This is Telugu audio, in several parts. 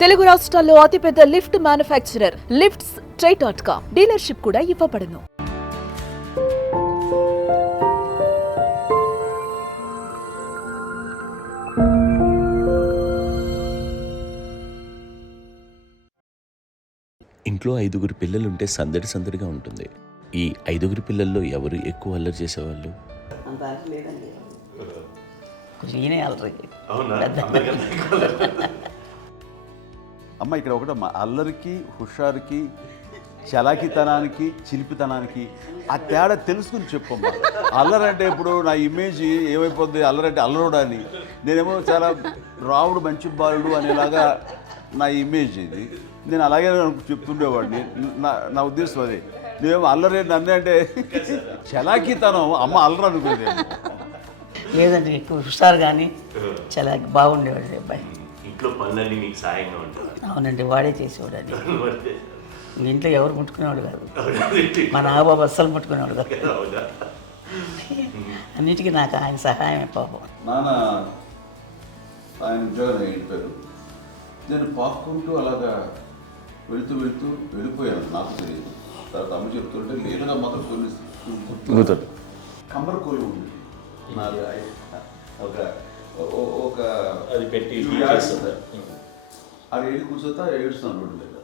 తెలుగు రాష్ట్రాల్లో అతిపెద్ద లిఫ్ట్ మ్యానుఫ్యాక్చరర్ లిఫ్ట్స్ ట్రై.com డీలర్షిప్ కూడా ఇవ్వబడును. ఇంట్లో 5 పిల్లలుంటే సందడి సందడిగా ఉంటుంది. ఈ 5 పిల్లల్లో ఎవరు ఎక్కువ అల్లరి చేసేవాళ్ళు? అమ్మ ఇక్కడ ఒకటమ్మా, అల్లరికి, హుషారుకి, చలాకితనానికి, చిలిపితనానికి ఆ తేడా తెలుసుకుని చెప్పమ్మా. అల్లరంటే ఇప్పుడు నా ఇమేజ్ ఏమైపోద్ది, అల్లరంటే అల్లరుడు అని, నేనేమో చాలా రావుడు మంచి బాలుడు అనేలాగా నా ఇమేజ్ ఇది. నేను అలాగే చెప్తుండేవాడిని. నా ఉద్దేశం అదే. నువ్వేమో అల్లరి నన్ను అంటే చలాకితనం, అమ్మ అల్లరు అనుకునేది. లేదంటే ఎక్కువ హుషారు కానీ చాలా బాగుండేవాడు అబ్బాయి. ఇంట్లో పనులన్నీ మీకు సాయంగా ఉంటాయి? అవునండి, వాడే చేసేవాడు. అది ఇంట్లో ఎవరు ముట్టుకునేవాడు కాదు, మా నాగబాబు అస్సలు ముట్టుకునేవాడు కాదు. అన్నిటికీ నాకు ఆయన సహాయమే పాపం. నాన్న ఆయన ఉద్యోగం అయిపోయారు. నేను పాక్కుంటూ అలాగా వెళుతూ వెళ్ళిపోయాను, నాకు తెలియదు. తర్వాత అమ్మ చెప్తుంటే లేదుగా మాత్రం కొన్ని గుర్తు కమ్మర కోలు ఉంది నాది. ఒక అది పెట్టి అది ఏడు కూర్చోతా ఏడుస్తున్నాను రోడ్డు మీద.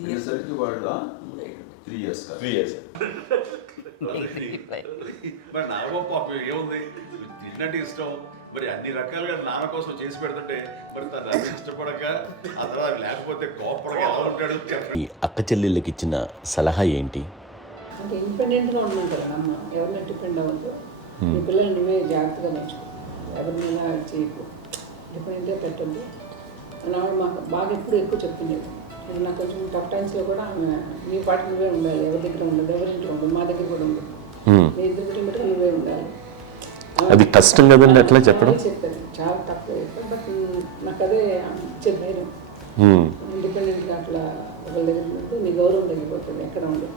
అయ్యేసరికి వాళ్ళు 3 years మరి నాగబాబు పాపం ఏముంది, తిన్నట్టు ఇష్టం. మరి అన్ని రకాలుగా నాన్న కోసం చేసి పెడుతుంటే మరి తను అది ఇష్టపడక ఆ తర్వాత లేకపోతే కోపడక ఎలా ఉంటాడు? ఈ అక్క చెల్లెళ్ళకి ఇచ్చిన సలహా ఏంటి? అంటే ఇండిపెండెంట్గా ఉండమంటారు అమ్మ, ఎవరిని డిపెండ్ అవ్వద్దు. మీ పిల్లలు నువ్వే జాగ్రత్తగా నేర్చుకో, ఎవరినైనా చేయకు, డిపెండెంట్గా పెట్టద్దు అని ఆవిడ మాకు బాగా ఎప్పుడు ఎక్కువ చెప్తుండేది. నాకు కొంచెం టఫ్ టైమ్స్లో కూడా ఆమె నీ పాటి నువ్వే ఉండాలి, ఎవరి దగ్గర ఉండదు, ఎవరింట్లో ఉండదు, మా దగ్గర కూడా ఉండదు, మీ ఇద్దరు దగ్గర బట్టి నువ్వే ఉండాలి. అది కష్టం కదండి అట్లా చెప్పడం. చెప్పారు చాలా తక్కువ చెప్పారు, బట్ నాకు అదే ఇచ్చే ధైర్యం. ఇండిపెండెంట్గా అట్లా ఒకరి దగ్గర ఉంటూ నీ గౌరవం తగ్గిపోతుంది, ఎక్కడ ఉండదు.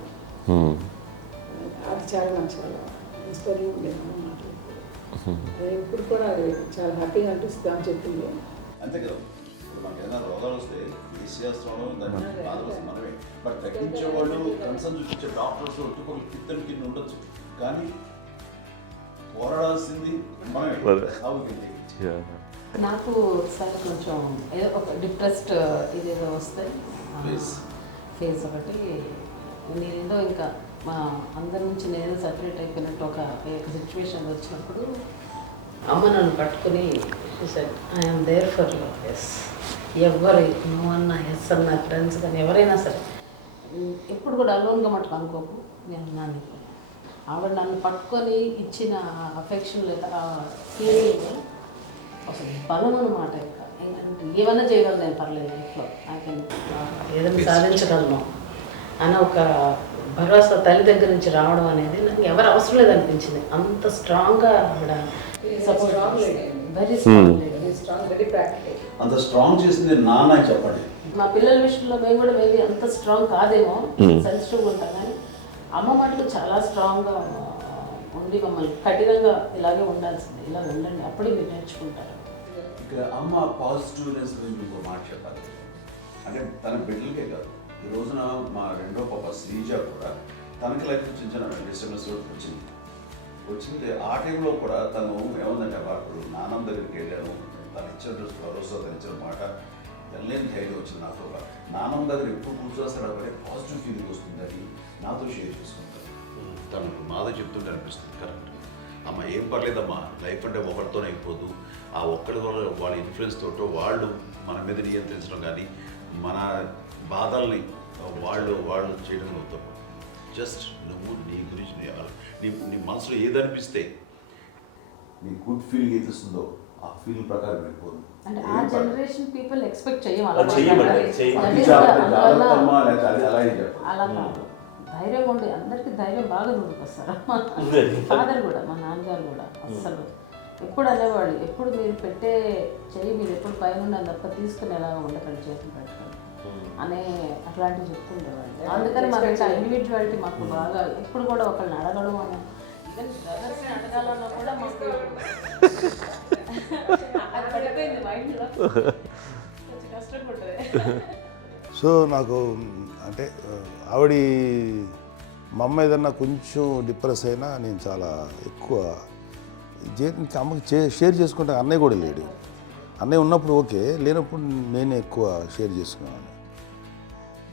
అది చాలా నాకు చాలా ఇన్స్పైరింగ్ ఉండేది అమ్మ మాటలు. అది ఇప్పుడు కూడా అది చాలా హ్యాపీగా అనిపిస్తుంది అని చెప్పింది. అంతే కదా, ఇప్పుడు మనకి ఏదైనా రోగాలు వస్తే చేస్తాం, దాన్ని బాధపడుతుంది మనమే. బట్ తగ్గించేవాళ్ళు, కన్సర్న్ చూపించే డాక్టర్స్ ఒట్టుకోలు కింద కింద ఉండొచ్చు, కానీ పోరాడాల్సింది మనమే. నాకు సార్ కొంచెం ఏదో ఒక డిప్రెస్డ్ ఇదేదో వస్తాయి ఫేస్ ఒకటి. నేనేదో ఇంకా మా అందరి నుంచి నేను సపరేట్ అయిపోయినట్టు ఒక సిచ్యువేషన్ వచ్చినప్పుడు అమ్మ నన్ను పట్టుకుని I'm there for you. Yes, ఎవరు నువ్వు అన్నా ఎస్ అన్న ఫ్రెండ్స్ కానీ ఎవరైనా సరే ఎప్పుడు కూడా అలోన్గా మటుకు అనుకోకు, నేను నాన్న. ఆవిడ నన్ను పట్టుకొని ఇచ్చిన అఫెక్షన్ లేదా ఫీలింగ్ అసలు బలం అన్నమాట. ఇంకా ఏమైనా చేయగలను నేను, పర్లేదు ఇంట్లో ఏదైనా సాధించగలను అన్న ఒక భరోసా తల్లి దగ్గర నుంచి రావడం అనేది నాకు ఎవరు అవసరం లేదనిపించింది. అంత స్ట్రాంగ్గా ఆవిడ support, very strong, very practical. అంత స్ట్రాంగ్ చేసింది నాన్న చెప్పండి. మా పిల్లల విషయంలో మేము కూడా మేబీ అంత స్ట్రాంగ్ కాదేమో, సెన్సిటివ్గా ఉంటాం, కానీ అమ్మ మటుకు చాలా స్ట్రాంగ్గా ఉండి మమ్మల్ని కఠినంగా ఇలాగే ఉండాల్సింది, ఇలా ఉండండి, అప్పుడే మీరు నేర్చుకుంటారు. ఇక్కడ అమ్మ పాజిటివ్నెస్ గురించి ఇంకో మాట చెప్పాలి. అంటే తన బిడ్డలకే కాదు, ఈ రోజున మా రెండో పాప శ్రీజ కూడా తనకి లైఫ్ చిన్న చిన్న డిస్టర్బెన్స్ వచ్చింది. ఆ టైంలో కూడా తను ఏముందంటే అప్పుడు నాన్నమ్మ దగ్గరికి వెళ్ళాను, తను ఇచ్చిన భరోసా, తను ఇచ్చిన మాట వెళ్ళలేని ధైర్యం వచ్చింది నాకు. నాన్నమ్మ దగ్గర ఎప్పుడు కూర్చోస్తాడు అప్పుడే పాజిటివ్ ఫీలింగ్ వస్తుందని నాతో షేర్ చేసుకుంటాను. తను మాతో చెప్తుంటే అనిపిస్తుంది, కరెక్ట్ అమ్మ, ఏం పర్లేదమ్మా, లైఫ్ అంటే ఒకరితోనే అయిపోదు. ఆ ఒక్కరి వల్ల వాళ్ళ ఇన్ఫ్లుయెన్స్ తోటో వాళ్ళు మన మీద నియంత్రించడం కానీ మన బాధల్ని వాళ్ళు చేయడం అవుతాం. జస్ట్ నువ్వు నీ గురించి నీ మనసులో ఏదనిపిస్తే, నీ గుడ్ ఫీలింగ్ ఏది వస్తుందో ఆ ఫీలింగ్ ప్రకారం వెళ్ళిపోదు. అంటే ఆ జనరేషన్ పీపుల్ ఎక్స్పెక్ట్ చేయం అలా కాదు. ధైర్యం ఉండి అందరికీ ధైర్యం బాగా నూరుకొస్తారు. ఫాదర్ కూడా, మా నాన్నగారు కూడా అస్సలు ఎప్పుడు అనేవాళ్ళు, ఎప్పుడు మీరు పెట్టే చెయ్యి మీరు ఎప్పుడు పైన తప్ప తీసుకుని ఎలా ఉండకండి, చేతులు పెట్టకండి అనే అట్లాంటివి చెప్తుండేవాళ్ళు. అందుకని మాకు ఇండివిజువాలిటీ మాకు బాగా ఎప్పుడు కూడా ఒకళ్ళని అడగడం అని, ఈవెన్ బ్రదర్స్ని అడగాలన్నా కూడా మాకు అది పడిపోయింది మైండ్లో. కొంచెం కష్టం ఇష్టంగా ఉంటుంది. సో నాకు అంటే ఆవిడ మా అమ్మ ఏదన్నా కొంచెం డిప్రెస్ అయినా నేను చాలా ఎక్కువ అమ్మకి షేర్ చేసుకుంటే అన్నయ్య కూడా లేడు. అన్నయ్య ఉన్నప్పుడు ఓకే, లేనప్పుడు నేనే ఎక్కువ షేర్ చేసుకున్నాను.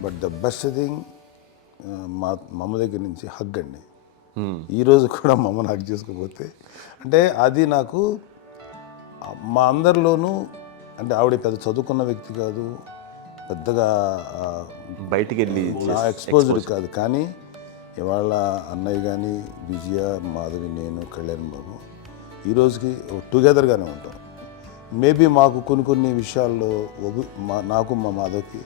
బట్ ద బెస్ట్ థింగ్ మా అమ్మ దగ్గర నుంచి హగ్ అండి. ఈరోజు కూడా మా అమ్మని హగ్ చేసుకోకపోతే అంటే అది నాకు మా అందరిలోనూ అంటే ఆవిడ పెద్ద చదువుకున్న వ్యక్తి కాదు, పెద్దగా బయటికి వెళ్ళి నా ఎక్స్పోజ్డ్ కాదు. కానీ ఇవాళ అన్నయ్య కానీ విజయ, మాధవి, నేను, కళ్యాణ్ బాబు ఈ రోజుకి టుగెదర్గానే ఉంటాం. మేబీ మాకు కొన్ని విషయాల్లో నాకు మా మాధవ్కి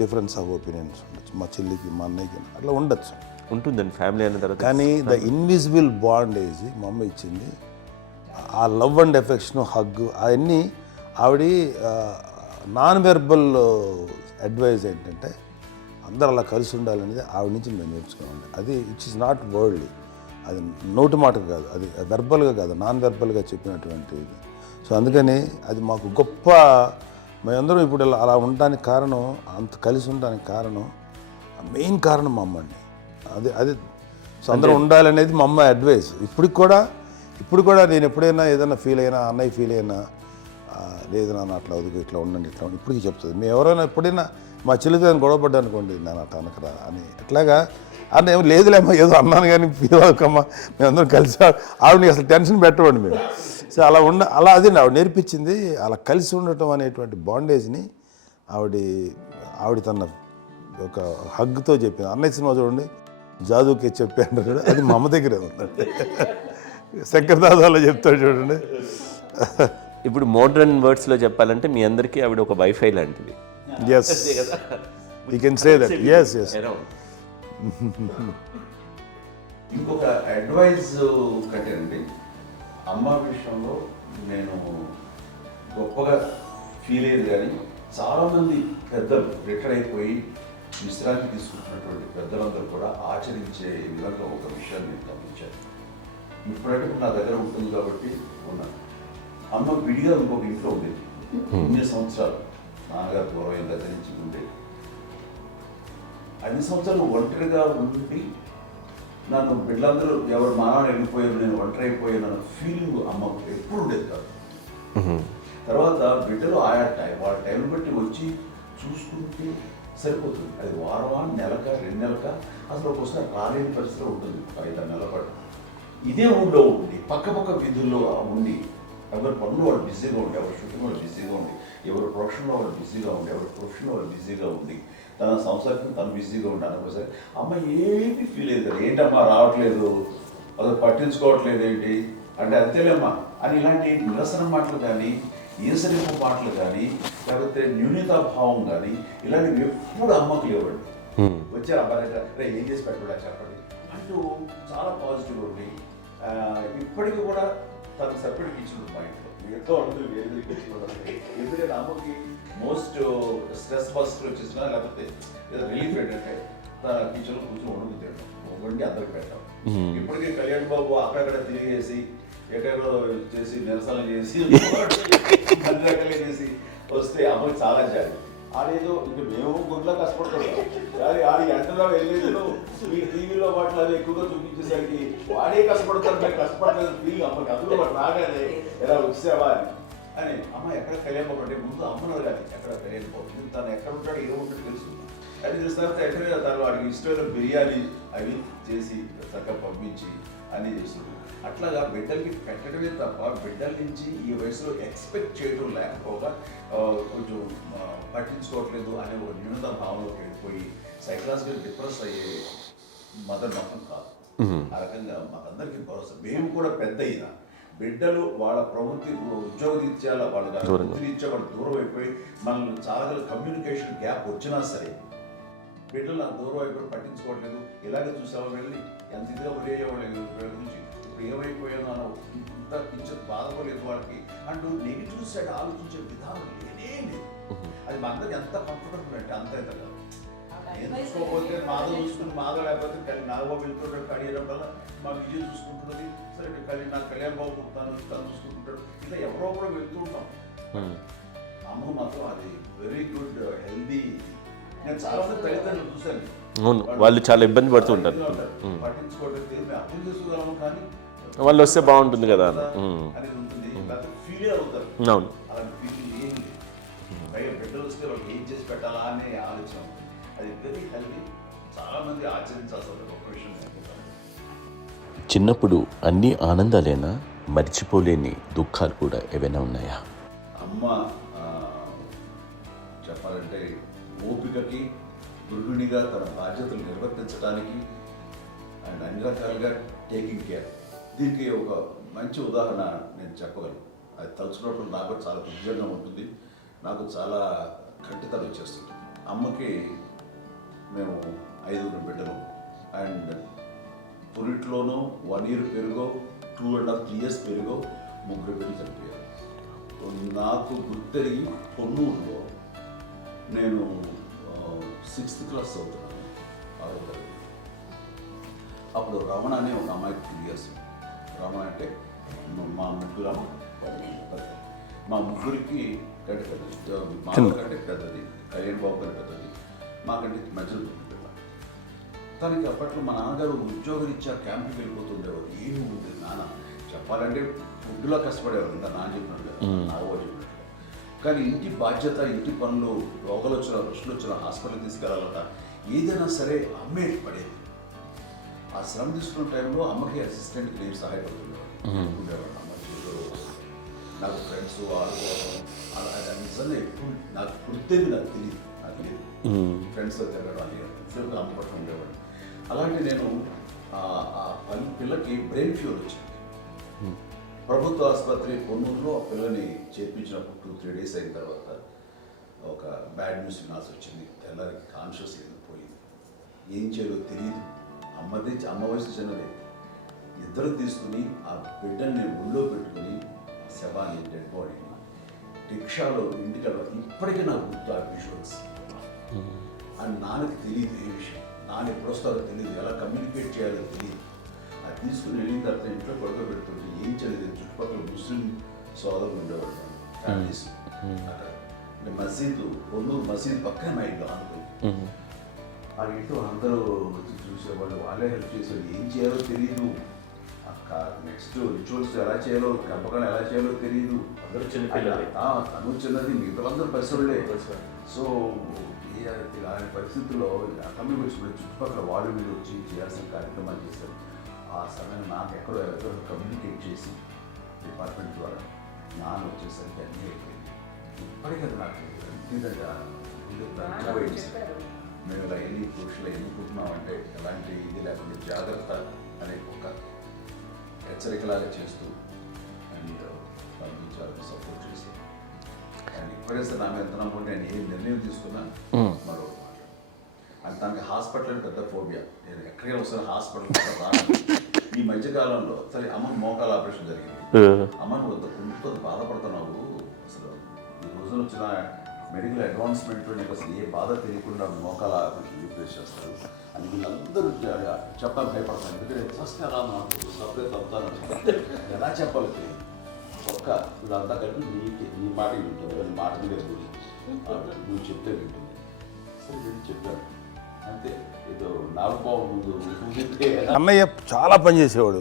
డిఫరెన్స్ ఆఫ్ ఒపీనియన్స్ ఉండొచ్చు, మా చెల్లికి మా అన్నయ్యకి అట్లా ఉండొచ్చు, ఉంటుందండి ఫ్యామిలీ అన్న తర్వాత. కానీ ద ఇన్విజిబుల్ బాండేజ్ మా అమ్మ ఇచ్చింది. ఆ లవ్ అండ్ ఎఫెక్షన్, హగ్ అవన్నీ ఆవిడ నాన్ వెర్బల్ అడ్వైజ్ ఏంటంటే అందరూ అలా కలిసి ఉండాలనేది ఆవిడ నుంచి మేము నేర్చుకోవాలి. అది ఇట్స్ ఇస్ నాట్ వర్డ్లీ, అది నోటి మాట కాదు, అది వెర్బల్గా కాదు, నాన్ వెర్బల్గా చెప్పినటువంటి ఇది. సో అందుకని అది మాకు గొప్ప, మేమందరం ఇప్పుడు అలా ఉండడానికి కారణం, అంత కలిసి ఉండడానికి కారణం, మెయిన్ కారణం మా అమ్మ అండి. అది సో అందరూ ఉండాలనేది మా అమ్మ అడ్వైస్. ఇప్పుడు కూడా నేను ఎప్పుడైనా ఏదైనా ఫీల్ అయినా, అన్నయ్య ఫీల్ అయినా, లేదు నాన్న అట్లా వదుకు, ఇట్లా ఉండండి, ఇట్లా ఉండి ఇప్పటికీ చెప్తుంది. మేము ఎవరైనా ఎప్పుడైనా మా చెల్లితో గొడవపడ్డా అనుకోండి, నేను అట్లా అనకరా అని ఎట్లాగా అన్న ఏమో లేదులేమ్మా ఏదో అన్నాను కానీ ఫీల్ అవ్వకమ్మా, మేమందరం కలిసి ఆవిడని అసలు టెన్షన్ పెట్టమండి మేము. సో అలా అది ఆవిడ నేర్పించింది. అలా కలిసి ఉండటం అనేటువంటి బాండేజ్ని ఆవిడ తన ఒక హగ్తో చెప్పింది. అన్నయ్య సినిమా చూడండి, జాదూకే చెప్పాను చూడండి, అది మా అమ్మ దగ్గరే ఉందండి. శంకర్ దాదాలో చెప్తాడు చూడండి. ఇప్పుడు మోడ్రన్ వర్డ్స్లో చెప్పాలంటే మీ అందరికీ ఆవిడ ఒక వైఫై లాంటిది. Yes, you can say that. Yes. ఇంకొక అడ్వైజ్ కంటే అండి, అమ్మ విషయంలో నేను గొప్పగా ఫీల్ అయ్యేది. కానీ చాలామంది పెద్దలు రిటైర్ అయిపోయి విశ్రాంతి తీసుకుంటున్నటువంటి పెద్దలందరూ కూడా ఆచరించే విధంగా ఒక విషయాన్ని నేను గమనించాను. ఇప్పుడంటే నా దగ్గర ఉంటుంది కాబట్టి ఉన్నాను. అమ్మ విడిగా ఇంకొక ఇంట్లో ఉండేది 9 సంవత్సరాలు, నాన్నగారు పూర్వం దగ్గర నుంచి ఉండేది. 5 సంవత్సరాలు ఒంటరిగా ఉండి నన్ను బిడ్డలందరూ ఎవరు మానవాడు వెళ్ళిపోయారు, నేను ఒంటరి అయిపోయాను ఫీలింగ్ అమ్మకు ఎప్పుడు ఉండేది కాదు. తర్వాత బిడ్డలు వాళ్ళ టైం బట్టి వచ్చి చూసుకుంటే సరిపోతుంది. అది వారమా, నెలక, 2 నెలక, అసలు ఒకసారి రాలేని పరిస్థితిలో ఉంటుంది. 5-6 నెలల పాటు ఇదే ఊళ్ళో ఉండి పక్క విధుల్లో ఉండి, ఎవరి పనులు వాళ్ళు బిజీగా ఉండి, ఎవరి షూటింగ్ వాళ్ళు బిజీగా ఉండి, ఎవరి ప్రొఫెషన్లో వాళ్ళు బిజీగా ఉండి, ఎవరి ప్రొఫెషన్లో వాళ్ళు బిజీగా ఉండి, తన సంసారం తను బిజీగా ఉంటాను అనుకోసరి అమ్మ ఏమి ఫీల్ అయ్యేది కదా, ఏంటమ్మా రావట్లేదు, అసలు పట్టించుకోవట్లేదు ఏంటి అంటే, అంతేలేమ్మా అని ఇలాంటి నిరసన మాటలు కానీ, ఈసరింపు మాటలు కానీ, లేకపోతే న్యూనతాభావం కానీ ఇలాంటివి ఎప్పుడు అమ్మకు లేవండి. వచ్చారు అబ్బాయి ఏం చేసి పెట్టడా చెప్పండి అంటూ చాలా పాజిటివ్ ఉంది. ఇప్పటికీ కూడా తను సపరేట్ ఇచ్చిండు మా ఇంట్లో, ఎంతో అడుగులు వేరు ఇచ్చింది. ఎందుకంటే అమ్మకి మోస్ట్ స్ట్రెస్ బస్టర్ వచ్చేసినా, లేకపోతే ఏదో రిలీఫ్ ఏంటంటే తన కిచెన్లో కూర్చొని వండుకు తినడం, వండి అందరికి పెట్టాం. ఇప్పటికీ కళ్యాణ్ బాబు అక్కడక్కడ తిరిగేసి, ఎక్కడెక్కడో చేసి, నిరసన చేసి, అన్ని రకాలుగా చేసి వస్తే అమ్మకి చాలా జాలి. ఆడేదో ఇంక మేము గుడ్లో కష్టపడుతున్నాం కానీ ఆడి ఎండలో వెళ్ళేదో మీ టీవీలో వాటిలో అది ఎక్కువగా చూపించేసరికి వాడే కష్టపడతారు, మేము కష్టపడలేదు ఫీల్ అమ్మకి. అందులో వాడు రాగానే ఎలా వచ్చావా అని అమ్మ ఎక్కడ కళ్యాణ్ బాబు అంటే ముందు అమ్మను కానీ ఎక్కడ కళ్యాణ్ బాబు తను ఎక్కడ ఉంటాడు, ఏ ఉంటాడు తెలుసు. అది తెలిసిన తర్వాత ఎక్కడ తను వాడికి ఇష్టమైన బిర్యానీ అవి చేసి చక్కగా పంపించి అన్నీ చేస్తుంది. అట్లాగా బిడ్డలకి పెట్టడమే తప్ప బిడ్డల నుంచి ఈ వయసులో ఎక్స్పెక్ట్ చేయడం లేకపోగా కొంచెం పట్టించుకోవట్లేదు అనే ఒక న్యూనత భావంలోకి వెళ్ళిపోయి సైకలాజికల్ డిప్రెస్ అయ్యే మదర్ మాత్రం కాదు. ఆ రకంగా మాకందరికీ భరోసా. మేము కూడా పెద్ద అయినా బిడ్డలు వాళ్ళ ప్రవృత్తి ఉద్యోగరీత్యాల వాళ్ళ వృత్తిరీత్యా వాళ్ళు దూరం అయిపోయి మనల్ని చాలా కమ్యూనికేషన్ గ్యాప్ వచ్చినా సరే బిడ్డలు నాకు దూరం అయిపోయి పట్టించుకోవట్లేదు. ఇలాగే చూసావా వెళ్ళి ఎంత ఇదిగా వదిలేయేవాళ్ళు గురించి ఇప్పుడు ఏమైపోయాను అని ఇంత కించెం బాధపడలేదు వాళ్ళకి అంటూ నెగిటివ్ సైడ్ ఆలోచించే విధానం లేనే లేదు. అది మా అందరికి ఎంత కంఫర్టబుల్ అంటే అంత ఎంత కాదు. చూసుకోకపోతే మాధవ్ చూసుకుని మాధవ్ లేకపోతే నాగబాబు వెళ్తుంటాడు కడియడం వల్ల మా విజయ్ చూసుకుంటున్నది సరే నాకు కళ్యాణ్ బాబు తను చూసుకుంటుంటాడు. ఇలా ఎవరో కూడా వెళ్తూ ఉంటాం. అమ్మ మాత్రం అది వెరీ గుడ్ హెల్దీ. నేను చాలా మంది తల్లిదండ్రులు చూశాను, అవును, వాళ్ళు చాలా ఇబ్బంది పడుతూ ఉంటారు. పట్టించుకోవడం మేము అర్థం చేసుకోగలము కానీ వాళ్ళు వస్తే బాగుంటుంది కదా అని. అనేది ఉంటుంది, ఫీల్ అవుతారు. అవును, అలాంటి ఫీలింగ్ ఏం లేదు. పైగా బిడ్డలు వస్తే వాళ్ళకి ఏం చేసి పెట్టాలా అనే ఆలోచన ఉంటుంది. అది వెరీ హెల్దీ, చాలా మంది ఆచరించాల్సిన గొప్ప విషయం అనుకుంటాను. చిన్నప్పుడు అన్ని ఆనందాలేనా, మర్చిపోలేని దుఃఖాలు కూడా ఏవైనా ఉన్నాయా? అమ్మ చెప్పాలంటే ఓపికకి, గృహిణిగా తన బాధ్యతలు నిర్వర్తించడానికి అండ్ అన్ని రకాలుగా టేకింగ్ కేర్, దీనికి ఒక మంచి ఉదాహరణ నేను చెప్పగలను. అది తలుచుకున్నప్పుడు నాకు చాలా ఉద్యోగంగా ఉంటుంది, నాకు చాలా కంటితలు వచ్చేస్తుంది. అమ్మకి మేము 5 బిడ్డలు అండ్ పురిట్లోనూ 1 year పెరుగో 2.5 years పెరుగో 3 బిడ్డలు చనిపోయారు. నాకు గుర్తెరిగి పొన్నూరులో నేను 6th class చదువుతున్నాను, 6వ తరగతి. అప్పుడు రమణ అనే ఒక అమ్మాయికి 2 years. రమణ అంటే మా ముగ్గురు మా ముగ్గురికి కంటే పెద్దది, మా కంటే పెద్దది, కళ్యాణ్ బాబు కంటే పెద్దది, మాకంటే మధ్యలో పిల్ల. తనకి అప్పట్లో మా నాన్నగారు ఉద్యోగరీత్యా క్యాంపుకి వెళ్ళిపోతుండేవారు. ఏమి ఉంది నాన్న చెప్పాలంటే ఫుడ్లో కష్టపడేవారు, ఇంకా నాన్న చెప్పినట్టు నాగో చెప్పినట్టు. కానీ ఇంటి బాధ్యత, ఇంటి పనులు, రోగాలు వచ్చినా రుచులు వచ్చినా హాస్పిటల్కి తీసుకెళ్ళాలట, ఏదైనా సరే అమ్మే పడేది. ఆ శ్రమ తీసుకున్న టైంలో అమ్మకి అసిస్టెంట్కి నేను సహాయపడుతుండేవాడు. అమ్మ నాకు ఫ్రెండ్స్ ఆడుకోవడం అలా నిజంగా ఎప్పుడు నాకు గుర్తేది, నాకు తెలియదు ఫ్రెండ్స్తో తిరగడం అని సేపు అమ్మ పట్ల ఉండేవాడు. అలాంటి నేను ఆ పిల్లకి బ్రెయిన్ ఫ్యూర్ వచ్చింది. ప్రభుత్వ ఆసుపత్రి పొన్నూరులో ఆ పిల్లని చేర్పించినప్పుడు 2-3 days అయిన తర్వాత ఒక బ్యాడ్ న్యూస్ వినాల్సి వచ్చింది. తెల్లారికి కాన్షియస్ పోయింది, ఏం చేయాలో తెలియదు. అమ్మ వయసు చిన్నదే. ఇద్దరు తీసుకుని ఆ బిడ్డల్ని ఒళ్ళో పెట్టుకుని శవాన్ని, డెడ్ బాడీని రిక్షాలో ఇంటికి ఇప్పటికీ నాకు గుర్తు ఆ విజువల్స్. అండ్ నాన్నకి తెలియదు ఏ విషయం, నాన్న ఎప్పుడు వస్తారో తెలియదు, ఎలా కమ్యూనికేట్ చేయాలో తెలియదు. అది తీసుకుని వెళ్ళిన తర్వాత ఇంట్లో పడుకోబెడుతుంటే ఏం చేయలేదు. చుట్టుపక్కల ముస్లిం సోదరులు ఉండేవాళ్ళు, ఫ్యామిలీస్. అక్కడ మసీదు, పొన్నూరు మసీదు పక్కనే మా ఇంట్లో అనుకుంది. ఆ ఇంట్లో అందరూ వచ్చి చూసేవాళ్ళు, వాళ్ళే హెల్ప్ చేసేవాళ్ళు. ఏం చేయాలో తెలియదు, నెక్స్ట్ రిచువల్స్ ఎలా చేయాలో, కంపకాలు ఎలా చేయాలో తెలియదు. తను చిన్నది, మిగతాలందరూ పరిసరులే. సో అలాంటి పరిస్థితుల్లో కమ్యూనికేషన్ చుట్టుపక్కల వాళ్ళు మీరు వచ్చి చేయాల్సిన కార్యక్రమాలు చేశారు. ఆ సమయం నాకు ఎక్కడో కమ్యూనికేట్ చేసి డిపార్ట్మెంట్ ద్వారా నాన్న వచ్చేసరికి అన్నీ అయిపోయింది. ఇప్పటికీ నాకు మేము ఇలా ఎన్ని పురుషులు ఎన్నుకుంటున్నామంటే ఎలాంటి ఇది లేకుండా జాగ్రత్త అనే ఒక హెచ్చరికలాగా చేస్తూ అండ్ పంపించాలని సపోర్ట్ చేసి అండ్ ఇప్పుడైతే నా మీద ఎంత నమ్ముకుంటే నేను ఏ నిర్ణయం తీసుకున్నా మరో మాట. అండ్ తనకి హాస్పిటల్ అంటే పెద్ద ఫోబియా. నేను ఎక్కడికి వస్తాను హాస్పిటల్ రాను. ఈ మధ్యకాలంలో సరే అమ్మకి మోకాల ఆపరేషన్ జరిగింది. అమ్మ నువ్వు కొంత బాధపడుతున్నావు, అసలు ఈ రోజున వచ్చిన మెడికల్ అడ్వాన్స్మెంట్లో నీకు అసలు ఏ బాధ తెలియకుండా మోకాల ఆపరేషన్ రీప్లేస్ చేస్తారు అని వీళ్ళందరూ చెప్పాలి భయపడతాను. ఎందుకంటే ఫస్ట్ ఎలా నాకు సపరేట్ అవుతాను, ఎలా చెప్పాలి తెలియదు. ఒక్క వీళ్ళంతా కలిపి నీ మాట వింటుంది, అది మాట మీద నువ్వు చెప్తే వింటుంది. సరే నేను చెప్పాను అంతే. ఏదో నాలుగు ముందు అన్నయ్య చాలా పని చేసేవాడు.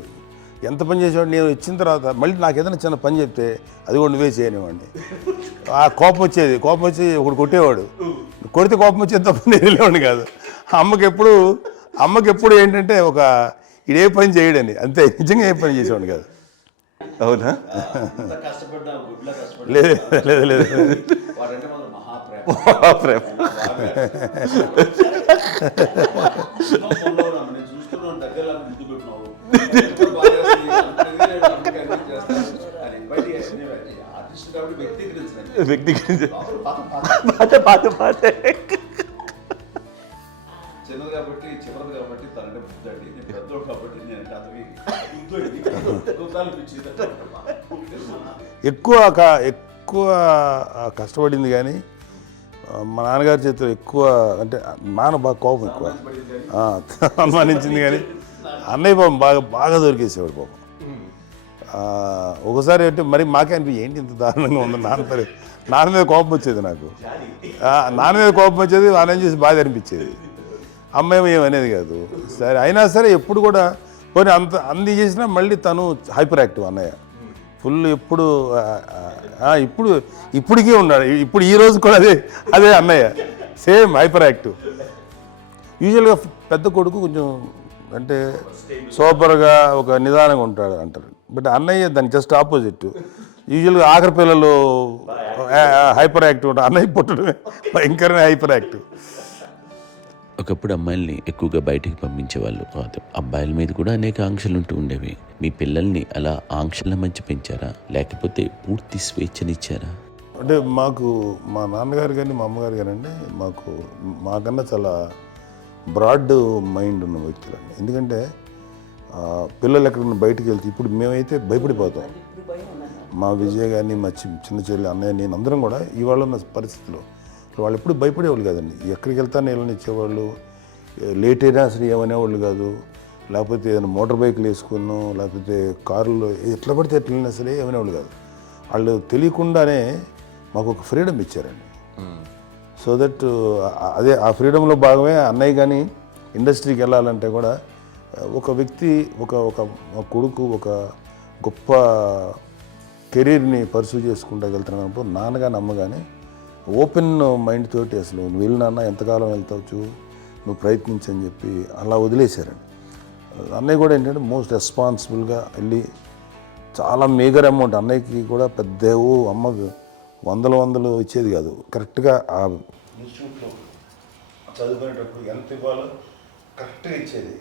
ఎంత పని చేసేవాడు, నేను వచ్చిన తర్వాత మళ్ళీ నాకు ఏదైనా చిన్న పని చెప్తే అది కూడా నువ్వే చేయనివ్వండి. ఆ కోపం వచ్చేది, కోపం వచ్చి ఒకడు కొట్టేవాడు, కొడితే కోపం వచ్చేది తప్ప నేను వెళ్ళేవాడిని కాదు. అమ్మకి ఎప్పుడు ఏంటంటే ఒక ఇదే పని చేయడని, అంతే. నిజంగా ఏ పని చేసేవాడిని కాదు. అవునా? లేదు లేదు మహాప్రేమ. చిన్నది కాబట్టి చివరిది కాబట్టి తనంటే బుద్ధండి. నేను పెద్దోడు కాబట్టి నేను ఎక్కువ కష్టపడింది. కానీ మా నాన్నగారి చేతిలో ఎక్కువ అంటే నాన్న బాగా కోపం ఎక్కువ అనుమానించింది. కానీ అన్నయ్య పాపం బాగా దొరికేసేవాడు పాపం. ఒకసారి అంటే మరి మాకే అనిపి ఏంటి ఇంత దారుణంగా ఉంది నాన్న మీద కోపం వచ్చేది నాకు. నాన్న మీద కోపం వచ్చేది, వాళ్ళని చూసి బాధ అనిపించేది. అమ్మాయి ఏమనేది కాదు. సరే అయినా సరే ఎప్పుడు కూడా పోనీ అంది చేసినా మళ్ళీ తను హైపర్ యాక్టివ్ అన్నయ్య. ఫుల్ ఎప్పుడు ఇప్పటికీ ఉన్నాడు. ఇప్పుడు ఈ రోజు కూడా అదే అన్నయ్య, సేమ్ హైపర్ యాక్టివ్. యూజువల్గా పెద్ద కొడుకు కొంచెం అంటే సూపర్గా ఒక నిదానంగా ఉంటాడు అంటారు. బట్ అన్నయ్య దానికి జస్ట్ ఆపోజిట్. యూజువల్గా ఆఖరి పిల్లలు హైపర్ యాక్టివ్ ఉంటారు, అన్నయ్య పుట్టడమే భయంకరమైన హైపర్ యాక్టివ్. ఒకప్పుడు అమ్మాయిల్ని ఎక్కువగా బయటికి పంపించేవాళ్ళు కాదు, అబ్బాయిల మీద కూడా అనేక ఆంక్షలు ఉంటూ ఉండేవి. మీ పిల్లల్ని అలా ఆంక్షల మధ్య పెంచారా, లేకపోతే పూర్తి స్వేచ్ఛనిచ్చారా? అంటే మాకు మా నాన్నగారు కానీ మా అమ్మగారు కానీ మాకన్నా చాలా బ్రాడ్ మైండ్ ఉన్న వ్యక్తులండి. ఎందుకంటే పిల్లలు ఎక్కడన్నా బయటికి వెళ్తే ఇప్పుడు మేమైతే భయపడిపోతాం. మా విజయ్ కానీ మా చిన్న చెల్లి అన్నయ్య నేను అందరం కూడా ఇవాళ ఉన్న పరిస్థితిలో వాళ్ళు ఎప్పుడు భయపడేవాళ్ళు కాదండి. ఎక్కడికి వెళ్తాను నీళ్ళని ఇచ్చేవాళ్ళు, లేట్ అయినా అసలు ఏమనేవాళ్ళు కాదు. లేకపోతే ఏదైనా మోటార్ బైక్లు వేసుకున్నాం, లేకపోతే కారులో ఎట్లా పడితే ఎట్లా వెళ్ళినా సరే ఏమనేవాళ్ళు కాదు. వాళ్ళు తెలియకుండానే మాకు ఒక ఫ్రీడమ్ ఇచ్చారండి. సో దట్ అదే ఆ ఫ్రీడంలో భాగమే అన్నయ్య కానీ ఇండస్ట్రీకి వెళ్ళాలంటే కూడా ఒక వ్యక్తి ఒక కొడుకు ఒక గొప్ప కెరీర్ని పర్సూ చేసుకుంటూ వెళ్తున్నప్పుడు నాన్నగాని అమ్మగానే ఓపెన్ మైండ్ తోటి అసలు నువ్వు వెళ్ళినా ఎంతకాలం వెళ్తావచ్చు, నువ్వు ప్రయత్నించని చెప్పి అలా వదిలేశారండి. అన్నయ్య కూడా ఏంటంటే మోస్ట్ రెస్పాన్సిబుల్గా వెళ్ళి చాలా మేజర్ అమౌంట్ అన్నయ్యకి కూడా పెద్ద అమ్మకు వందలు ఇచ్చేది కాదు. కరెక్ట్గా ఆ ఇన్స్టిట్యూట్లో చదువుకునేటప్పుడు ఎంత ఇవ్వాలో కరెక్ట్గా ఇచ్చేది.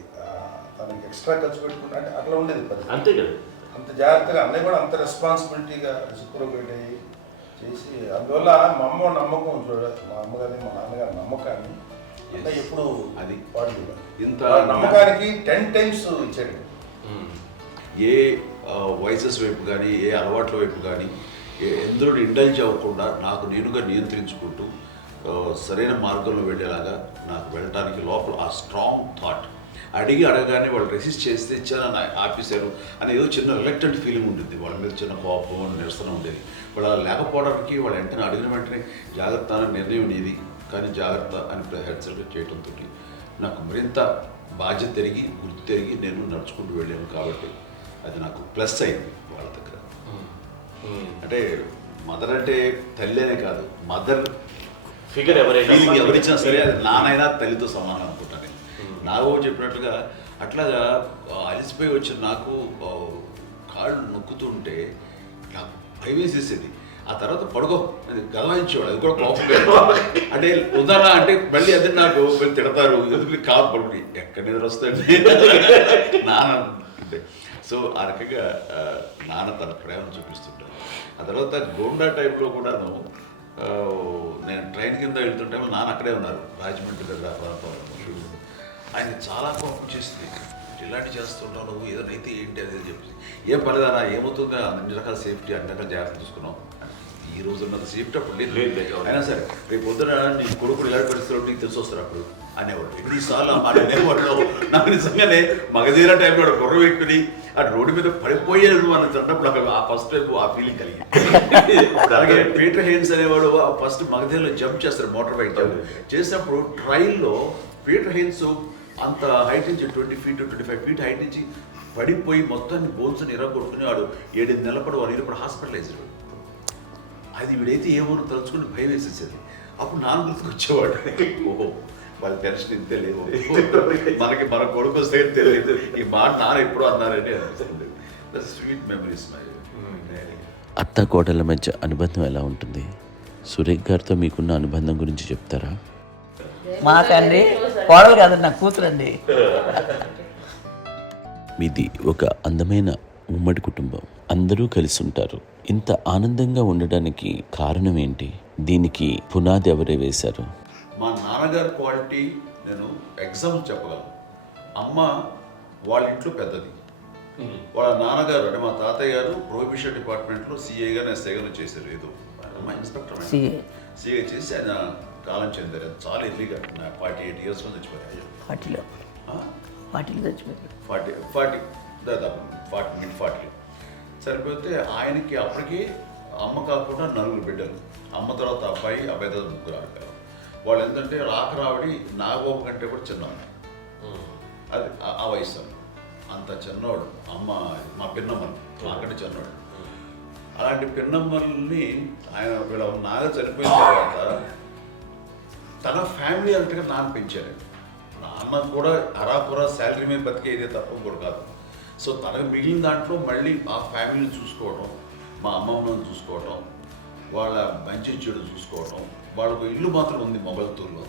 తనకి ఎక్స్ట్రా ఖర్చు పెట్టుకుంటే అంటే అట్లా ఉండేది అంతే కదా. అంత జాగ్రత్తగా అన్నయ్య కూడా అంత రెస్పాన్సిబిలిటీగా రిసిప్రోకేట్ అయ్యి చేసి అందువల్ల మా అమ్మ నమ్మకం మా అమ్మగారి మా నాన్నగారి నమ్మకాన్ని అన్నయ్య ఎప్పుడు అది వాడు ఇంత నమ్మకానికి 10 times ఇచ్చాడు. ఏ వయసెస్ వైపు కానీ ఏ అలవాట్ల వైపు కానీ ఎందులో ఇండల్జ్ అవ్వకుండా నాకు నేనుగా నియంత్రించుకుంటూ సరైన మార్గంలో వెళ్ళేలాగా నాకు వెళ్ళడానికి లోపల ఆ స్ట్రాంగ్ థాట్ అడగగానే వాళ్ళు రెసిస్ట్ చేస్తే ఇచ్చాను ఆపేశారు అని ఏదో చిన్న రిలక్టెంట్ ఫీలింగ్ ఉంటుంది. వాళ్ళ మీద చిన్న కోపం నిరసన ఉండేది. వాళ్ళు అలా లేకపోవడానికి వాళ్ళు వెంటనే అడిగిన వెంటనే జాగ్రత్త అనే నిర్ణయం నీది, కానీ జాగ్రత్త అని హెచ్చరిక చేయడంతో నాకు మరింత బాధ్యత తిరిగి గుర్తు తిరిగి నేను నడుచుకుంటూ వెళ్ళాను. కాబట్టి అది నాకు ప్లస్ అయింది వాళ్ళ దగ్గర. అంటే మదర్ అంటే తల్లి అనే కాదు, మదర్ ఫిగర్ ఫీలింగ్ ఎవరిచ్చినా సరే అది నానైనా తల్లితో సమానం అనుకుంటాను. నాకు చెప్పినట్లుగా అట్లాగా అలిసిపోయి వచ్చిన నాకు కాళ్ళు నొక్కుతుంటే నాకు భయం వేసేసేది. ఆ తర్వాత పడుకో గదవాయించేవాడు, అది కూడా కోపం. అంటే ఉదాహరణ అంటే మళ్ళీ అదే నాకు తిడతారు, ఎందుకు కాదు పడుకుని ఎక్కడ నిద్ర వస్తాయండి నాన్న అంటే. సో ఆ రకంగా నాన్న తన ప్రేమను చూపిస్తుంటాను. ఆ తర్వాత గోండా టైంలో కూడాను నేను ట్రైన్ కింద వెళ్తుంటే నాన్న అక్కడే ఉన్నారు, రాజమండ్రి దగ్గర ప్రాంతంలో. ఆయన చాలా కోపం చేస్తుంది, ఇలాంటి చేస్తుంటావు నువ్వు, ఏదైనా అయితే ఏంటి అనేది చెప్పి ఏం పర్లేదన్నా ఏమవుతుందో అన్ని రకాల సేఫ్టీ అన్ని రకాల జాగ్రత్త చూసుకున్నాం. ఈ రోజు ఉన్నది సేఫ్టీ అప్పుడు లేదు. అయినా సరే రేపు పొద్దున నీ కొడుకులు ఇలాంటి పరిస్థితులు నీకు తెలిసి వస్తారు అప్పుడు అనేవాడు. ఎన్నిసార్లు ఆ మాట అనేవాళ్ళు. నాకు నిజంగానే మగధీర టైంలో గుర్రం ఎక్కుని ఆ రోడ్డు మీద పడిపోయేది అని అన్నప్పుడు నాకు ఆ ఫస్ట్ టైం ఆ ఫీలింగ్ కలిగింది. అలాగే పీటర్ హెయిన్స్ అనేవాడు ఫస్ట్ మగధీరలో జంప్ చేస్తారు, మోటార్ బైక్ జంప్ చేసినప్పుడు ట్రైల్లో పీటర్ హెయిన్స్ అంత హైట్ నుంచి 20 feet 25 feet హైట్ నుంచి పడిపోయి మొత్తాన్ని బోన్స్ని ఇరగొట్టుకుని వాడు 7 నెలల పాటు వాడు ఇరప్పుడు హాస్పిటలైజ్డ్. అది వీడైతే ఏమో తలుచుకుని భయం వేసేసేది. అప్పుడు నాన్న గుర్తుకు వచ్చేవాడు, ఓహో వాళ్ళ టెన్షన్ ఇంతే లేదు, మనకి మన కొడుకు వస్తే తెలియదు ఈ మాట నాన్న ఎప్పుడూ అన్నారని అనిపిస్తుంది. Sweet memories my. అత్త కోడళ్ళ మధ్య అనుబంధం ఎలా ఉంటుంది? సురేఖ్ గారితో మీకున్న అనుబంధం గురించి చెప్తారా? మాకండి కోడలు కాదండి, నా కూతురండి. మీది ఒక అందమైన ఉమ్మడి కుటుంబం, అందరూ కలిసి ఉంటారు. ఇంత ఆనందంగా ఉండడానికి కారణం ఏంటి? దీనికి పునాది ఎవరే వేశారు? మా నాన్నగారి క్వాలిటీ నేను ఎగ్జాంపుల్ చెప్పగలను. అమ్మ వాళ్ళ ఇంట్లో పెద్దది, వాళ్ళ నాన్నగారు అంటే మా తాతయ్య గారు ప్రొహిబిషన్ డిపార్ట్మెంట్లో సిఐగా ఎస్ఐగా చేశారు. ఏదో మా ఇన్స్పెక్టర్ సిఐ చేసి ఆయన కాలం చెందారు. చాలా ఎర్లీగా 48 years చచ్చిపోయారు. 40 చచ్చిపోయారు. 40 దాదాపు 40 సరిపోతే ఆయనకి అప్పటికి అమ్మ కాకుండా 4 బిడ్డలు. అమ్మ తర్వాత అబ్బాయి తర్వాత ముగ్గురు ఆడపిల్లలు. వాళ్ళు ఏంటంటే రాకరావిడి నాగబాబు కంటే కూడా చిన్నవాడు. అది ఆ వయసు అంత చిన్నవాడు. అమ్మ మా పిన్నమ్మని నాకంటే చిన్నవాడు. అలాంటి పిన్నమ్మల్ని ఆయన వీళ్ళ నాగ చనిపోయిన తర్వాత తన ఫ్యామిలీ అంతగా నాన్న పెంచారు. నాన్న కూడా అరాపురా శాలరీ మీద బతికేదే తప్ప కూడా కాదు. సో తనకు మిగిలిన దాంట్లో మళ్ళీ ఆ ఫ్యామిలీని చూసుకోవడం, మా అమ్మమ్మని చూసుకోవడం, వాళ్ళ మంచి చెడు చూసుకోవడం. వాళ్ళకు ఇల్లు మాత్రం ఉంది మొగల్తూరులో.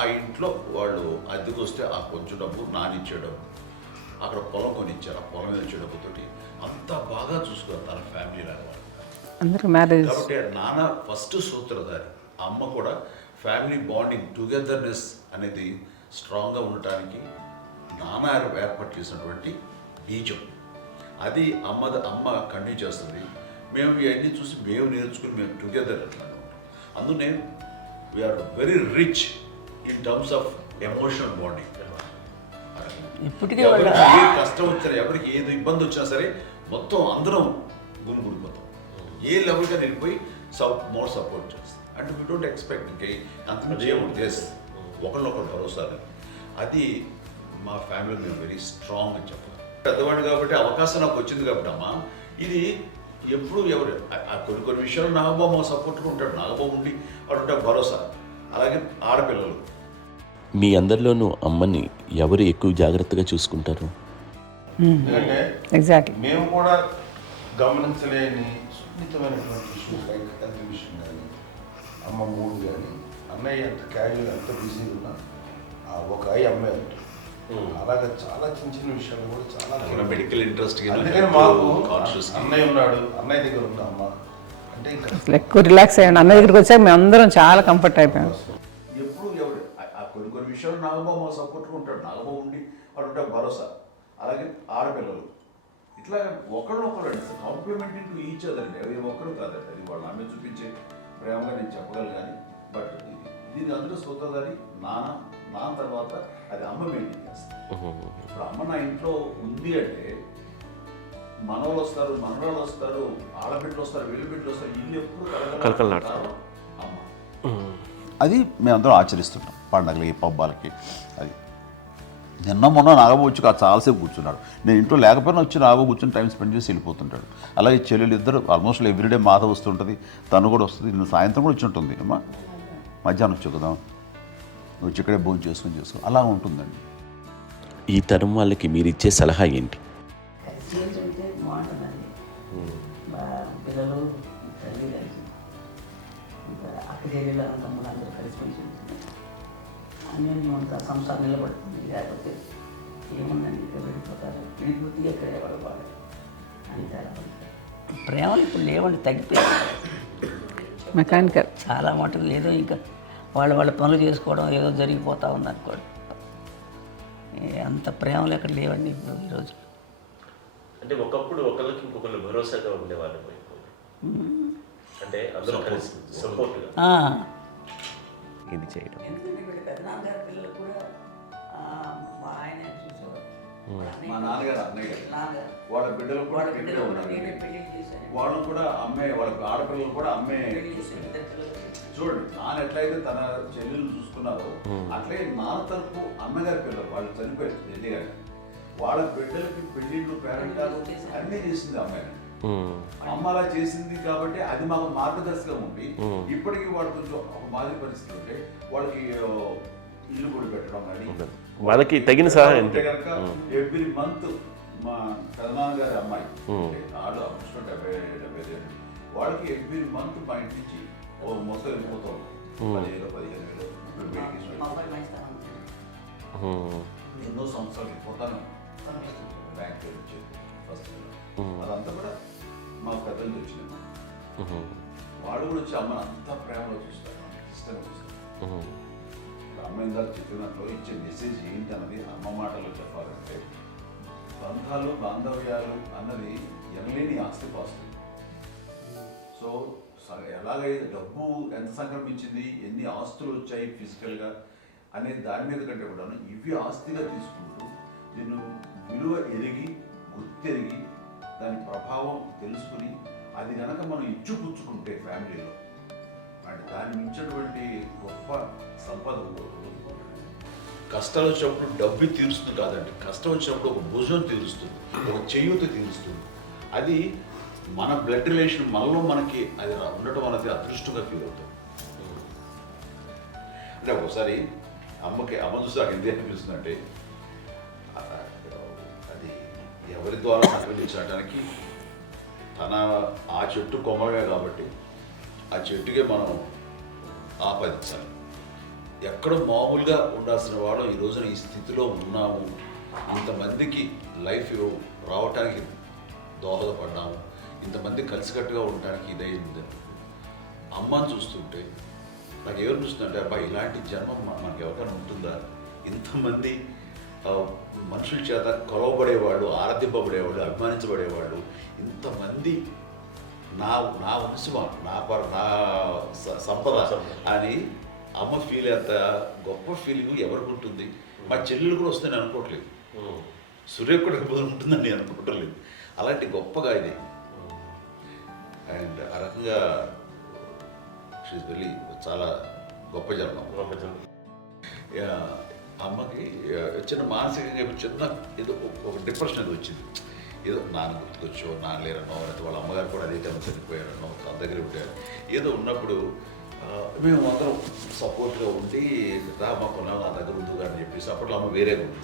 ఆ ఇంట్లో వాళ్ళు అద్దెకు వస్తే ఆ కొంచెం డబ్బు నానిచ్చే డబ్బు, అక్కడ పొలం కొనిచ్చారు. ఆ పొలం ఇచ్చే డబ్బుతోటి అంతా బాగా చూసుకోరు తన ఫ్యామిలీ లాగా. కాబట్టి నాన్న ఫస్ట్ సూత్రధారి. అమ్మ కూడా ఫ్యామిలీ బాండింగ్, టుగెదర్నెస్ అనేది స్ట్రాంగ్గా ఉండటానికి నాన్న ఏర్పాటు చేసినటువంటి బీజం. అది అమ్మ కంటిన్యూ చేస్తుంది. మేము ఇవన్నీ చూసి మేము నేర్చుకుని మేము టుగెదర్ అట్లాగా ఉంటాం. అందునే we are very rich in terms of emotional bonding. ఇప్పటికే ఎవరికి ఏ కష్టం వచ్చినా, ఎవరికి ఏది ఇబ్బంది వచ్చినా సరే మొత్తం అందరం గుమిగూడిపోతాం. ఏ లెవెల్గా వెళ్ళిపోయి మోర్ సపోర్ట్ చేస్తాం. అంటే వీ డోంట్ ఎక్స్పెక్ట్ ఇంకే అంత చేయకూడదు. ఎస్, ఒకరినొకరు భరోసా. అది మా ఫ్యామిలీ మేము వెరీ స్ట్రాంగ్ అని చెప్పాలి. పెద్దవాడు కాబట్టి అవకాశం నాకు వచ్చింది కాబట్టి అమ్మ, ఇది ఎప్పుడు ఎవరు కొన్ని విషయాలు నాగబాబు సపోర్ట్గా ఉంటాడు. నాగబాబు ఉండి వాడు ఉంటే భరోసా. అలాగే ఆడపిల్లలు. మీ అందరిలోనూ అమ్మని ఎవరు ఎక్కువ జాగ్రత్తగా చూసుకుంటారు? ఎందుకంటే ఎగ్జాక్ట్లీ మేము కూడా గమనించలేని సున్నితమైనటువంటి ఇష్యూస్ లైక్ హెల్త్ విషయం కానీ, అమ్మ మూడు కానీ, అన్నయ్య ఎంత క్యాజువల్ ఎంత బిజీ ఉన్నా ఒక అమ్మాయి ఉంటుంది. అలాగే చాలా చిన్న చిన్న విషయాలు కూడా చాలా మెడికల్ ఇంట్రెస్ట్. అందుకని మాకు అన్నయ్య ఉన్నాడు, అన్నయ్య దగ్గర ఉంది అమ్మ అంటే ఇంకా ఎక్కువ రిలాక్స్ అయ్యాను. అన్న దగ్గరికి వచ్చాక మేము అందరం చాలా కంఫర్ట్ అయిపోయాం. ఎప్పుడు ఎవరు కొన్ని విషయాలు నాగబాబు సపోర్ట్గా ఉంటాడు. నాగబాబు ఉండి వాడు ఉంటే భరోసా. అలాగే ఆడపిల్లలు ఇట్లా ఒకరినొకరు అండి కాంప్లిమెంటింగ్ టు ఈచ్ అదర్ అండి. అది ఒక్కరు కాదండి, అది వాళ్ళు ఆమె చూపించే ప్రేమగా నేను చెప్పగలను. కానీ బట్ దీని అందరూ సూత్రధారి నాన్న తర్వాత అది అమ్మ మెయింటైన్ చేస్తుంది. ఇప్పుడు అమ్మ నా ఇంట్లో ఉంది అంటే మనవాళ్ళు వస్తారు, మనవాళ్ళు వస్తారు, ఆడబిడ్డలు వస్తారు, వీళ్ళ బిడ్డలు వస్తారు, ఇల్లు ఎప్పుడు కలకలాడతారు అమ్మ. అది మేమందరం ఆచరిస్తుంటాం పండగలకి, పబ్బాలకి. అది నిన్న మొన్న నాగబాబు వచ్చి చాలాసేపు కూర్చున్నాడు. నేను ఇంట్లో లేకపోయినా వచ్చి నాగబాబు కూర్చొని టైం స్పెండ్ చేసి వెళ్ళిపోతుంటాడు. అలాగే చెల్లెలు ఇద్దరు ఆల్మోస్ట్ ఎవ్రీడే మాత వస్తుంటుంది, తను కూడా వస్తుంది. నిన్న సాయంత్రం కూడా వచ్చి ఉంటుంది. అమ్మా మధ్యాహ్నం వచ్చి కదా వచ్చి ఇక్కడే భోజనం చేసుకుని అలా ఉంటుందండి. ఈ తరం వాళ్ళకి మీరు ఇచ్చే సలహా ఏంటి? ఎక్స్చేంజ్ ఉంటే బాగుంటుందండి. పిల్లలు తల్లి కలిసి ఇంకా అక్క చెల్లెలు తమ్ముడు అందరూ కలిసిమెలిసి ఉంటుంది. అన్నీ అంతా సంసారం నిలబడుతుంది. లేకపోతే ఏముందండి ఇక్కడ వెళ్ళిపోతారు, విడిపోతే ఎక్కడే పడవాలి అంతే. ప్రేమలు ఇప్పుడు లేవండి, తగ్గిపోయాయి. మెకానికల్ చాలా మటుకు ఏదో ఇంకా వాళ్ళ పనులు చేసుకోవడం ఏదో జరిగిపోతూ ఉంది అనుకోండి. అంత ప్రేమలు ఎక్కడ లేవండి ఇప్పుడు ఈరోజు. అంటే ఒకప్పుడు ఒకళ్ళకి ఇంకొకళ్ళు భరోసాగా ఉండేవాళ్ళు. అంటే అందరూ కలిసి సపోర్ట్గా ఇది చేయడం. ఎందుకంటే వీళ్ళ పెద్దనాన్నగారి పిల్లలు కూడా ఆయన చూసేవారు. మా నాన్నగారు అన్నయ్య గారు నాన్నగారు వాళ్ళ బిడ్డలు కూడా వాళ్ళ ఇక్కడే బిడ్డలు ఉన్నారు. నేనే పెళ్లి చేశాను. వాళ్ళు కూడా అమ్మే, వాళ్ళ ఆడపిల్లలు కూడా అమ్మే. పెళ్లి చేశాను, ఇద్దరు పిల్లలు. చూడండి, నాన్న ఎట్లయితే తన చెల్లెలు చూసుకున్నారో అట్లే నాన్న తరపు అమ్మగారి పిల్లలు వాళ్ళు చనిపోయారు చెల్లి గారి, వాళ్ళ బిడ్డలకి పెళ్లిళ్ళు, పేరెంటాలు అన్నీ చేసింది అమ్మాయి. అమ్మ అలా చేసింది కాబట్టి అది మాకు మార్గదర్శకం ఉంది. ఇప్పటికీ వాళ్ళు కొంచెం ఒక మాదిరి పరిస్థితి ఉంటే వాళ్ళకి ఇల్లు కూడా పెట్టడం కానీ వాళ్ళకి తగిన సహాయం కనుక ఎవ్రీ మంత్ మా పెదనాన్న గారి అమ్మాయి వాళ్ళు ఆల్మోస్ట్ 70 వాళ్ళకి ఎవ్రీ మంత్ మా ఇంటి నుంచి ఓ మొత్తం వెళ్ళిపోతాం 10,000-15,000 ఎన్నో సంవత్సరాలు పోతాను బ్యాంక్ ఫస్ట్. అదంతా కూడా మా పెద్దలు వచ్చింది. వాడు కూడా వచ్చి అమ్మని అంతా ప్రేమలో చూస్తారు, ఇష్టంగా చూస్తారు. అమ్మ ఇందాక చెప్పినట్లు ఇచ్చే మెసేజ్ ఏంటి అన్నది అమ్మ మాటలో చెప్పాలంటే, బంధాలు బాంధవ్యాలు అన్నది ఎనలేని ఆస్తిపాస్తులు. సో ఎలాగైతే డబ్బు ఎంత సంక్రమించింది, ఎన్ని ఆస్తులు వచ్చాయి ఫిజికల్గా అనే దాని మీద కంటే కూడా ఇవి ఆస్తిగా తీసుకుంటూ దీన్ని విలువ ఎరిగి, గుర్తెరిగి, దాని ప్రభావం తెలుసుకుని అది కనుక మనం ఇచ్చిపుచ్చుకుంటే ఫ్యామిలీలో అంటే దాన్ని మించినటువంటి గొప్ప సంపద ఇంకోటి. కష్టాలు వచ్చినప్పుడు డబ్బు తీరుస్తుంది కాదండి, కష్టం వచ్చినప్పుడు ఒక భుజం తీరుస్తుంది, ఒక చేయూత తీరుస్తుంది. అది మన బ్లడ్ రిలేషన్ మనలో మనకి అది ఉండటం అనేది అదృష్టంగా ఫీల్ అవుతాం. అంటే ఒకసారి అమ్మ చూసి నాకు ఎందుకు అనిపిస్తుంది అంటే, అది ఎవరి ద్వారా అనుభవించడానికి తన ఆ చెట్టు కొమ్మలమే కాబట్టి ఆ చెట్టుకే మనం ఆపాదించాలి. ఎక్కడో మామూలుగా ఉండాల్సిన వాడు ఈ రోజున ఈ స్థితిలో ఉన్నాము, ఇంతమందికి లైఫ్ రావటానికి దోహదపడ్డాము, ఇంతమంది కలిసికట్టుగా ఉండడానికి ఇదైంది. అమ్మని చూస్తుంటే నాకు ఏమనిపిస్తుందంటే, అబ్బాయి ఇలాంటి జన్మం మనకు ఎవరికైనా ఉంటుందా? ఇంతమంది మనుషుల చేత కొలవబడేవాళ్ళు, ఆరాధింపబడేవాళ్ళు, అభిమానించబడేవాళ్ళు, ఇంతమంది నా వంశమా, నా సంపద అని అమ్మ ఫీల్ అంత గొప్ప ఫీలింగ్ ఎవరికి ఉంటుంది? మా చెల్లెలు కూడా వస్తుందని అనుకోవట్లేదు, సూర్య కూడా ఉంటుందని నేను అనుకోవట్లేదు. అలాంటి గొప్పగా ఇది. అండ్ ఆ రకంగా షీఈస్ వెరీ చాలా గొప్ప జన్మ. అమ్మకి చిన్న మానసికంగా చిన్న ఏదో ఒక డిప్రెషన్ అది వచ్చింది. ఏదో నాన్న గుర్తుకొచ్చో, నాన్న లేరనో, లేకపోతే వాళ్ళ అమ్మగారు కూడా అదే టైం చనిపోయారనో, తన దగ్గర ఉంటారు ఏదో ఉన్నప్పుడు మేము అందరం సపోర్ట్గా ఉండి మా కొన్నాళ్ళు నా దగ్గర ఉందిగా అని చెప్పేసి అప్పట్లో అమ్మ వేరేగా ఉంది.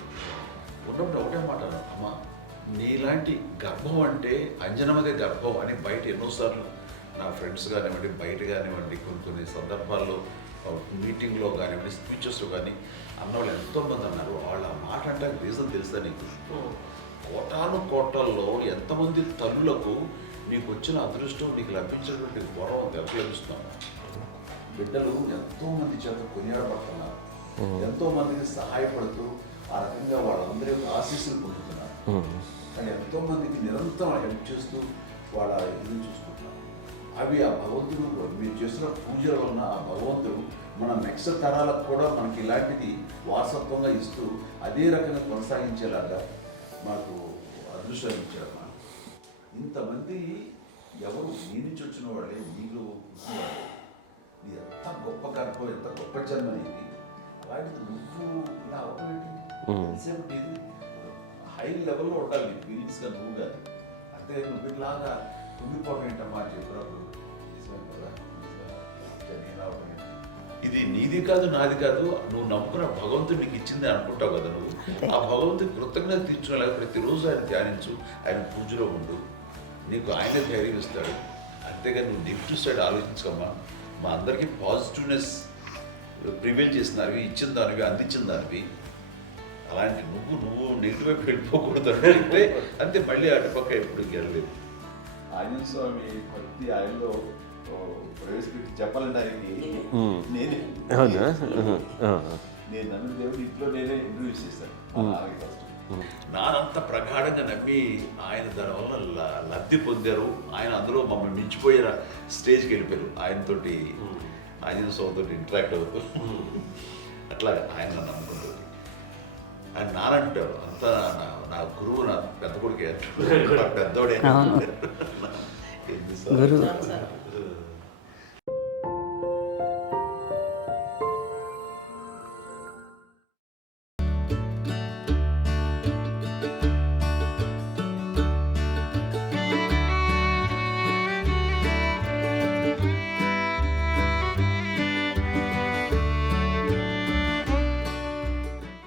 ఉన్నప్పుడు ఒకటే మాట, అమ్మ నీలాంటి గర్భం అంటే అంజనమదే గర్భం అని బయట ఎన్నోసార్లు నా ఫ్రెండ్స్ కానివ్వండి, బయట కానివ్వండి, కొన్ని సందర్భాల్లో మీటింగ్లో కానివ్వండి, స్పీచెస్లో కానీ అన్నవాళ్ళు ఎంతోమంది అన్నారు. వాళ్ళ మాట అంటే రీజన్ తెలుసా నీకు? కోటాను కోటల్లో ఎంతమంది తల్లులకు నీకు వచ్చిన అదృష్టం, నీకు లభించినటువంటి గౌరవం లభిస్తున్నాను. బిడ్డలు ఎంతోమంది చేత కొనియాడబడుతున్నారు, ఎంతోమందికి సహాయపడుతూ ఆ రకంగా వాళ్ళందరి యొక్క ఆశీస్సులు పొందుతున్నారు. కానీ ఎంతోమందికి నిరంతరం హెల్ప్ చేస్తూ వాళ్ళ ఇది చూసుకుంటున్నారు. అవి ఆ భగవంతుడు మీరు చేస్తున్న పూజలో ఉన్న ఆ భగవంతుడు మన నెక్స్ట్ తరాలకు కూడా మనకి ఇలాంటిది వారసత్వంగా ఇస్తూ అదే రకంగా కొనసాగించేలాగా మాకు అదృష్టం ఇచ్చారు. ఇంతమంది ఎవరు నీ నుంచి వచ్చిన వాళ్ళే, నీకు నీ ఎంత గొప్ప గర్భం, ఎంత గొప్ప జన్మ నీది. అలాంటిది నువ్వు ఇలా అవటమేంటి? ఎంతసేపు ఇది హై లెవెల్లో ఉండాలి నీ ఫీలింగ్స్గా నువ్వు కానీ. అంతే నువ్వు ఇలాగా కుంగిపోవడం ఏంటమ్మా అని చెప్పినప్పుడు నిజమే కదా, నేను అవటం ఇది నీది కాదు, నాది కాదు, నువ్వు నమ్ముకున్న భగవంతుడు నీకు ఇచ్చింది అనుకుంటావు కదా. నువ్వు ఆ భగవంతుడి కృతజ్ఞత తీర్చుకోలేక ప్రతిరోజు ఆయన ధ్యానించు, ఆయన పూజలో ఉండు, నీకు ఆయనే ధైర్యం ఇస్తాడు. అంతేగాని నువ్వు నెగిటివ్ సైడ్ ఆలోచించకమ్మా. మా అందరికీ పాజిటివ్నెస్ ప్రివైల్ చేసిన దానివి, ఇచ్చిన దానివి, అందించిన దానివి. అలాంటి నువ్వు నెగిటివ్ వైపు వెళ్ళిపోకూడదు అంటే అంతే, మళ్ళీ అటుపక్క ఎప్పుడు గెలలేదు. ఆంజనేయ స్వామి భక్తి ఆయనలో ప్రవేశపెట్టి చెప్పాలంటే ఆయనకి నేను నమ్మిన దేవుడు ఇంట్లో నేనే ఇంటర్వ్యూస్ చేశాను. నానంత ప్రగాఢంగా నమ్మి ఆయన దానివల్ల లబ్ధి పొందారు. ఆయన అందులో మమ్మల్ని మించిపోయిన స్టేజ్కి వెళ్ళిపోయారు. ఆయనతోటి ఆంజనేయ స్వామితో ఇంటరాక్ట్ అవుతూ అట్లా ఆయన నమ్ముకుంటుంది. ఆయన నానంటారు అంతా నా గురువు, నా పెద్ద కొడుకే అంటారు, పెద్దోడే.